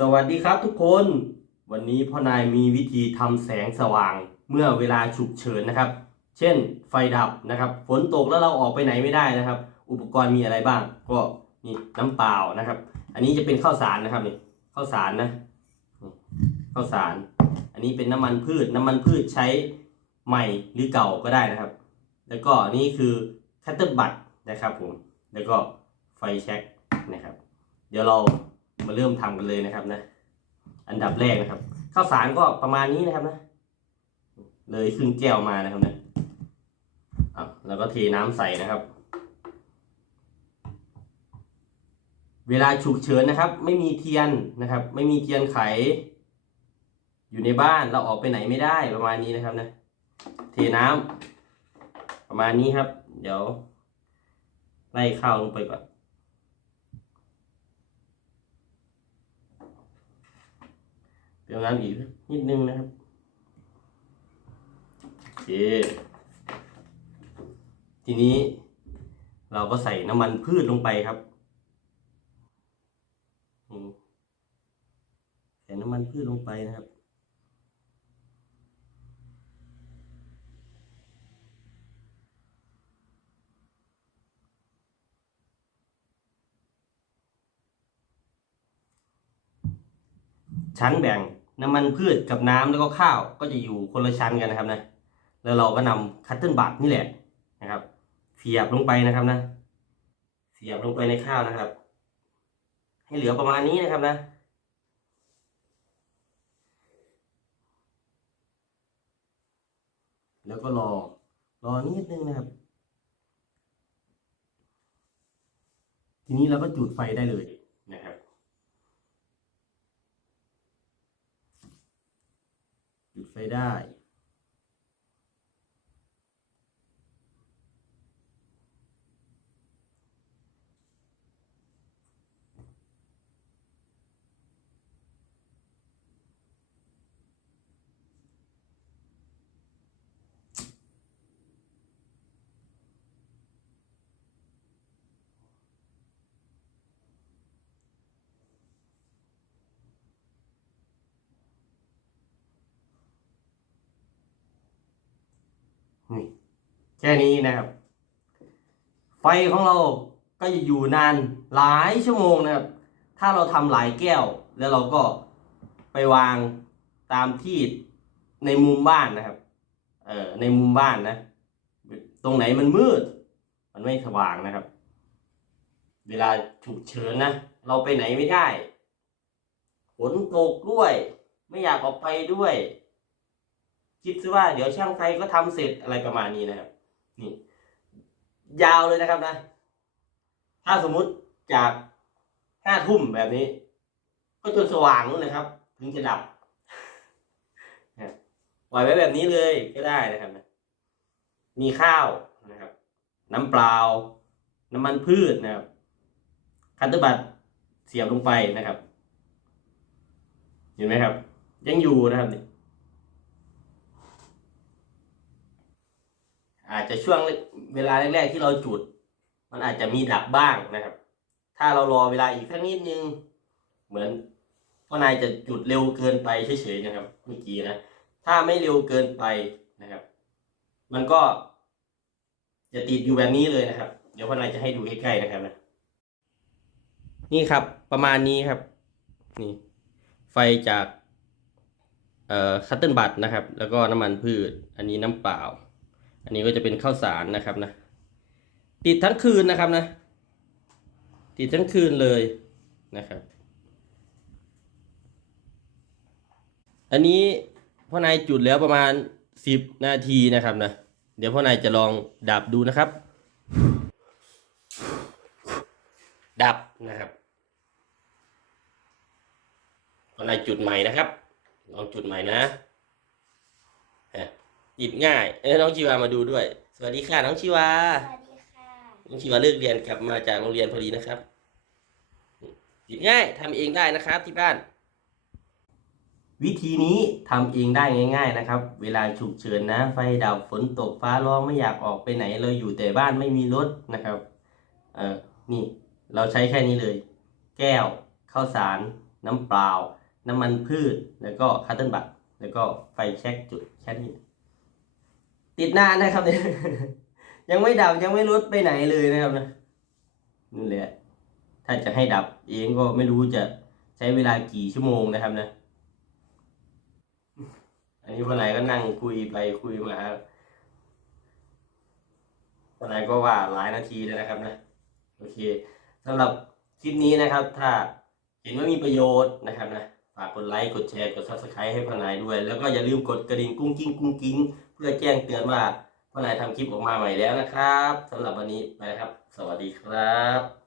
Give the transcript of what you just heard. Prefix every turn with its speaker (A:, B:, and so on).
A: สวัสดีครับทุกคน วันนี้พ่อนายมีวิธีทำแสงสว่างเมื่อเวลาฉุกเฉินนะครับ เช่นไฟดับนะครับ ฝนตกแล้วเราออกไปไหนไม่ได้นะครับ อุปกรณ์มีอะไรบ้าง ก็นี่น้ำเปล่านะครับ อันนี้จะเป็นข้าวสารนะครับนี่ข้าวสารนะข้าวสาร อันนี้เป็นน้ำมันพืช น้ำมันพืชใช้ใหม่หรือเก่าก็ได้นะครับ แล้วก็นี่คือคัตเตอร์บัตนะครับผมแล้วก็ไฟแช็กนะครับ เดี๋ยวเรา มาเริ่มทำกันเลยนะครับนะ อันดับแรกนะครับ ข้าวสารก็ประมาณนี้นะครับนะ เลยครึ่งแก้วมานะครับนะอะแล้วก็เทน้ำใส่นะครับ เวลาฉุกเฉินนะครับ ไม่มีเทียนนะครับ ไม่มีเทียนไข อยู่ในบ้านเราออกไปไหนไม่ได้ประมาณนี้นะครับนะเทน้ำประมาณนี้ครับ เดี๋ยวไล่ข้าวลงไปก่อน เติมน้ำอีกนิดนึงนะครับโอเคทีนี้เราก็ใส่น้ำมันพืชลงไปครับใส่น้ำมันพืชลงไปนะครับชั้นแบ่ง น้ำมันพืชกับน้ำแล้วก็ข้าวก็จะอยู่คนละชั้นกันนะครับนะ แล้วเราก็นำคัตเติลบัตนี่แหละนะครับ เสียบลงไปนะครับนะ เสียบลงไปในข้าวนะครับ ให้เหลือประมาณนี้นะครับนะแล้วก็รอ รอนิดนึงนะครับ ทีนี้เราก็จุดไฟได้เลยนะครับ จุด ไฟได้ นี่แค่นี้นะครับ ไฟของเราก็จะอยู่นานหลายชั่วโมงนะครับ ถ้าเราทำหลายแก้ว แล้วเราก็ไปวางตามที่ในมุมบ้านนะครับ เออในมุมบ้านนะ ตรงไหนมันมืด มันไม่สว่างนะครับ เวลาฉุกเฉินนะ เราไปไหนไม่ได้ฝนตกด้วย ไม่อยากออกไปด้วย คิดซะว่าเดี๋ยวช่างไฟก็ทำเสร็จอะไรประมาณนี้นะครับ นี่ ยาวเลยนะครับนะ ถ้าสมมุติจากห้าทุ่มแบบนี้ ก็จนสว่างนู่นนะครับ ถึงจะดับนะปล่อยไว้แบบนี้เลยก็ได้นะครับนะมีข้าวนะครับ น้ำเปล่า น้ำมันพืชนะครับ คัตเตอร์บัตเสียบลงไปนะครับ เห็นไหมครับ ยังอยู่นะครับนี่ อาจจะช่วงเวลาแรกๆที่เราจุด มันอาจจะมีดับบ้างนะครับ ถ้าเรารอเวลาอีกสักนิดนึง เหมือนพ่อนายจะจุดเร็วเกินไปเฉยๆนะครับเมื่อกี้นะถ้าไม่เร็วเกินไปนะครับ มันก็ จะติดอยู่แบบนี้เลยนะครับ เดี๋ยวพ่อนายจะให้ดูใกล้ๆนะครับนะนี่ครับประมาณนี้ครับ นี่ ไฟจากเอ่อคัตเติลบัตนะครับ แล้วก็น้ำมันพืช อันนี้น้ำเปล่า อันนี้ก็จะเป็นข้าวสารนะครับนะ ติดทั้งคืนนะครับนะ ติดทั้งคืนเลยนะครับ อันนี้พ่อนายจุดแล้วประมาณสิบนาทีนะครับนะ เดี๋ยวพ่อนายจะลองดับดูนะครับ ดับนะครับพ่อนายจุดใหม่นะครับ ลองจุดใหม่นะ หยิบง่ายเออน้องชีวามาดูด้วย สวัสดีค่ะ น้องชีวา
B: สวัสดีค่ะ
A: น้องชีวาเลิกเรียนกลับมาจากโรงเรียนพอดีนะครับ หยิบง่ายทำเองได้นะครับที่บ้าน วิธีนี้ทำเองได้ง่าย ๆนะครับ เวลาฉุกเฉินนะ ไฟดับฝนตกฟ้าร้องไม่อยากออกไปไหน เราอยู่แต่บ้านไม่มีรถนะครับ เออนี่ เราใช้แค่นี้เลย แก้วข้าวสาร น้ำเปล่า น้ำมันพืช แล้วก็คัตเติลบัตแล้วก็ไฟแช็กจุดแค่นี้ ติดหน้านะครับเนี่ยยังไม่ดับยังไม่ลดไปไหนเลยนะครับนะนี่นแหละถ้าจะให้ดับเองก็ไม่รู้จะใช้เวลากี่ชั่วโมงนะครับนะ อันนี้วันไหนก็นั่งคุยไปคุยมาคนไหนก็ว่าหลายนาทีแล้วนะครับนะโอเคสำหรับคลิปนี้นะครับ ถ้าเห็นว่ามีประโยชน์นะครับนะ ฝากกดไลค์ กดแชร์ กดซับสไครต์ให้พ่อนายด้วย แล้วก็อย่าลืมกดกระดิ่งกุ้งกิ้งกุ้งกิ้ง เพื่อแจ้งเตือนว่าพ่อนายทำคลิปออกมาใหม่แล้วนะครับสำหรับวันนี้ไปแล้วครับ สวัสดีครับ